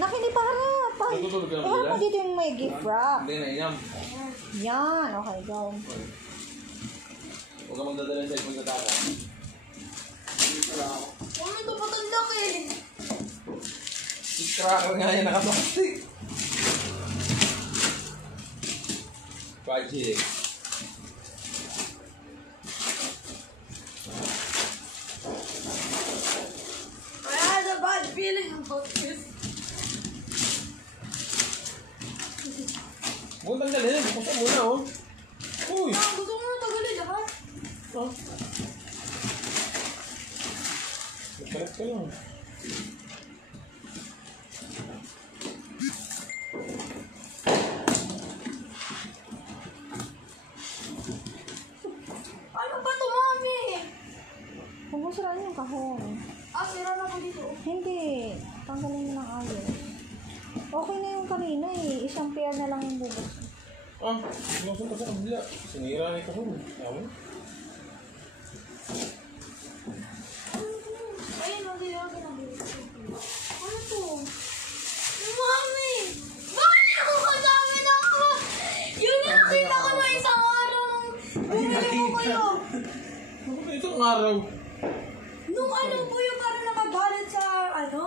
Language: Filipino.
Nakiniparap. Natutulog ka naman Harap dyan? mo dito yung may gift wrap. Hindi na inyam. Yan. Okay, go. Huwag ka magdadala sa cellphone sa tata. Ano ito patandak eh? Cracker nga yan, nakaplastic. Pajik. I had a bad feeling about this. Huwag tanggalin. Buksan muna, oh. Uy! Gusto mo na tagalin lahat? Oh. Magkalat ka lang. Ano ba ito, mami? Kung gusto rin yung kahon. Ah, sira na po dito. Hindi. Tanggalin mo ng ayos. Okay na yung kanina eh. Isang pair na lang yung bubos. Ah, sinusok ka sa kabila. Sinira na ito ko. Tama? Ayun, hindi na ako nabili. Ano to? Mami! Mami! Ako madami na ako! Yun yung nakita ko na isang araw nung bumili ko kayo. Ano ba itong araw? Nung ano po yung parang nakagalit sa ano?